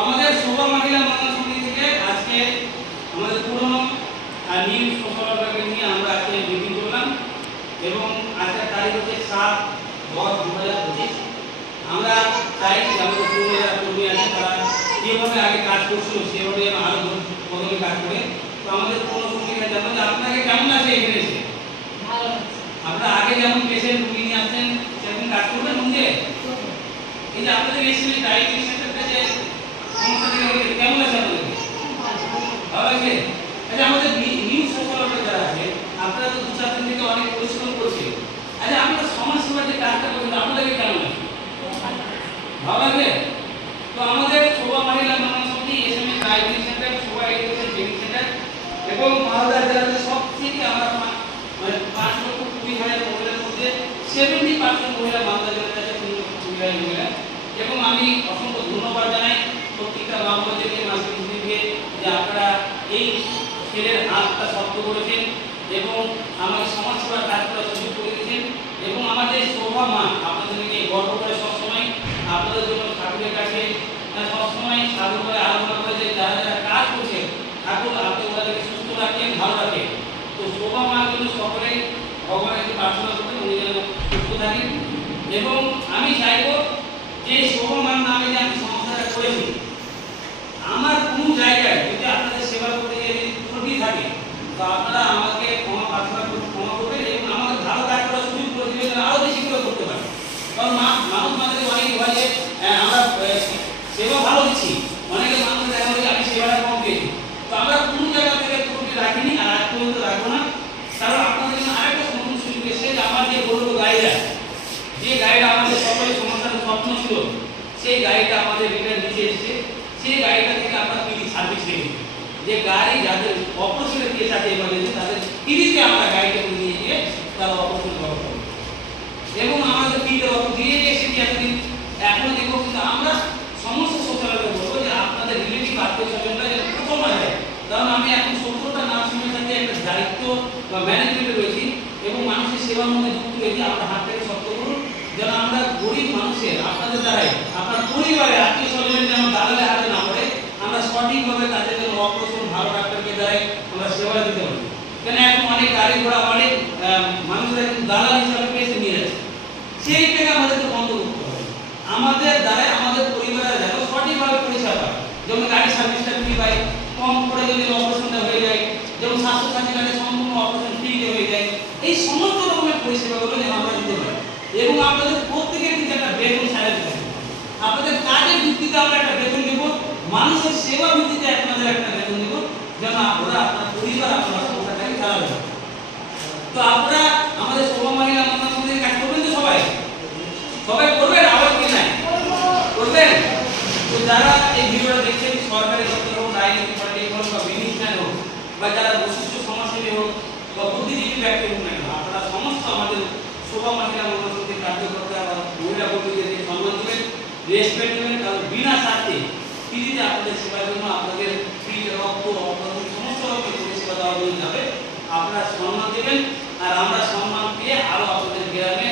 আমাদের শোভা মহিলা মন্ডল সমিতি থেকে আজকে আমাদের পুরনো আর নিউ সোশ্যাল ওয়ার্কারকে নিয়ে আমরা আজকে মিটিং করলাম এবং আজকের তারিখ হচ্ছে 7/10/2025। আমরা চাই যে আমাদের পুরনো যারা কর্মী আছে তারা যেভাবে আগে কাজ করছিল সেভাবে আরো কদমে কাজ করে। তো আমাদের পুরনো কর্মীরা যেমন আপনাকে কেমন লাগছে এখানে এসে? ভালো। আপনারা আগে যেমন পেশেন্ট রুগী নিয়ে আসছেন সেরকম কাজ করবেন মধ্যে এই যে আপনাদের এসে ডায়ালিসিস সেন্টারটা যে সমস্যা থেকে কেমন লাগছে আপনাদের? ভালো লাগছে? আচ্ছা আমাদের নিউ সোশ্যাল ওয়ার্কার যারা আছে আপনারা তো 2-4 দিন থেকে অনেক পরিশ্রম করছেন। আচ্ছা আপনারা সমাজ সেবার যে কাজটা করছেন আপনাদেরকে কেমন লাগছে? ভালো লাগছে? তো আমাদের শোভা মহিলা মন্ডল সমিতি এসএমএস ডায়ালিসিস সেন্টার, শোভা এডুকেশন ট্রেনিং সেন্টার এবং মালদা জেলাতে সবথেকে আমরা মানে 5,20,000 মহিলার মধ্যে 70% মহিলা মালদা জেলাতে আছে, 3,20,000 মহিলা। এবং আমি অসংখ্য ধন্যবাদ জানাই প্রত্যেকটা বাবুদেরকে মাসিকে যে আপনারা এই ছেলের হাতটা শক্ত করেছেন এবং আমাকে সমাজ সেবার কাজ করার সুযোগ করে দিয়েছেন এবং আমাদের শোভা মা আপনাদেরকে গর্ব করে সবসময় আপনাদের জন্য ঠাকুরের কাছে সবসময় সাধু করে আলোচনা করে যে যারা যারা কাজ করছে ঠাকুর আপনি ওদেরকে সুস্থ রাখেন, ভালো রাখেন। তো শোভা মার জন্য সকলে ভগবানের কাছে প্রার্থনা করবেন উনি যেন সুস্থ থাকেন এবং আমি চাইব যে শোভা মার নামে যে আমি সংস্থাটা করেছি আমার কোনো জায়গায় যদি আপনাদের সেবা করতে গিয়ে যদি ত্রুটি থাকে তো আপনারা আমাকে ক্ষমা করবেন এবং আমাকে ভালো কাজ করার সুযোগ করে দেবেন যেন আরও বেশি করে করতে পারি। কারণ মানুষ আমাদের অনেক হয় যে আমরা সেবা ভালো দিচ্ছি, অনেকে মানুষ দেখা যায় আমি সেবাটা কম পেয়েছি। তো আমরা কোনো জায়গা থেকে ত্রুটি রাখিনি আর আজ পর্যন্ত রাখবো না। কারণ আপনাদের জন্য আরেকটা নতুন সুযোগ এসেছে যে আমার যে বড় গাইড আছে, যে গাইড আমাদের সকলের সমস্যার স্বপ্ন ছিল সেই গাড়িটা আমাদের রিটার্ন নিচে এসেছে। সেই গাড়িটা থেকে আমরা পিডি সার্ভিস রেখেছি যে গাড়ি যাদের অপারেশনের কেস আছে এমার্জেন্সি তাদের পিডিতে আমরা গাড়িটা নিয়ে গিয়ে তারা অপারেশন করা হবে এবং আমাদের পিডিতে অত দিয়ে এসেছি এতদিন। এখন দেখবো কিন্তু আমরা সমস্ত সোশ্যালকে বলবো যে আপনাদের রিলেটিভ আত্মীয় স্বজনরা যেন প্রথম আসে। কারণ আমি এখন 17টা নার্সিংয়ের সাথে একটা দায়িত্ব বা ম্যানেজমেন্টে রয়েছি এবং মানুষের সেবার মধ্যে যুক্ত রয়েছি। আমরা হাত থেকে শক্ত করুন যেন আমরা গরিব মানুষের আপনাদের দ্বারাই আপনার পরিবারের আত্মীয় স্বজনের যেন দালালে হাতে না পড়ে, আমরা সঠিকভাবে তাদের জন্য অপারেশন ভালো ডাক্তারকে দ্বারাই আমরা সেবা দিতে পারি। কেন এখন অনেক গাড়ি ঘোড়া অনেক মানুষরা কিন্তু দালাল হিসাবে পেয়েছে নিয়ে যাচ্ছে, সেইটাকে আমাদেরকে বন্ধ করতে হবে। আমাদের দ্বারাই আমাদের পরিবারের যেন সঠিকভাবে পরিষেবা পায়, যেমন গাড়ি সার্ভিসটা ফ্রি পায়, কম করে যদি অপারেশনটা হয়ে যায়, যেমন স্বাস্থ্যসাথী কার্ডে সম্পূর্ণ অপারেশন ফ্রিতে হয়ে যায়, এই সমস্ত রকমের পরিষেবাগুলো যেন আমরা দিতে পারি। এবং আপনাদের প্রত্যেকের কিন্তু একটা বেতন স্যালারি থাকবে, আপনাদের কাজের ভিত্তিতে আমরা একটা বেতন দেব, মানুষের সেবা ভিত্তিতে আপনাদের একটা বেতন দেব যেন আপনারা আপনার পরিবার আপনার সংসারটাকে চালাবেন। তো আপনারা আমাদের শোভা মহিলা মন্ডল সমিতির কাজ করবেন তো সবাই সবাই করবেন, আবার কি নাই করবেন? তো যারা এই ভিডিওটা দেখছেন সরকারি দপ্তর হোক, রাজনৈতিক পার্টি হোক বা বিজনেসম্যান হোক বা যারা বৈশিষ্ট্য সমাজসেবী হোক বা বুদ্ধিজীবী ব্যক্তি হোক না কেন, আপনারা সমস্ত আমাদের শোভা মহিলা মন্ডল সমিতির কার্যকর্তা বা মহিলা কর্মীদেরকে সম্মান দেবেন, রেসপেক্ট দেবেন। কারণ বিনা স্বার্থে ফ্রিতে আপনাদের সেবার জন্য আপনাদের ফ্রি রক্ত অপারেশন সমস্ত রকমের পরিষেবা দেওয়ার জন্য যাবে, আপনারা সম্মান দেবেন আর আমরা সম্মান পেয়ে আরো আপনাদের গ্রামে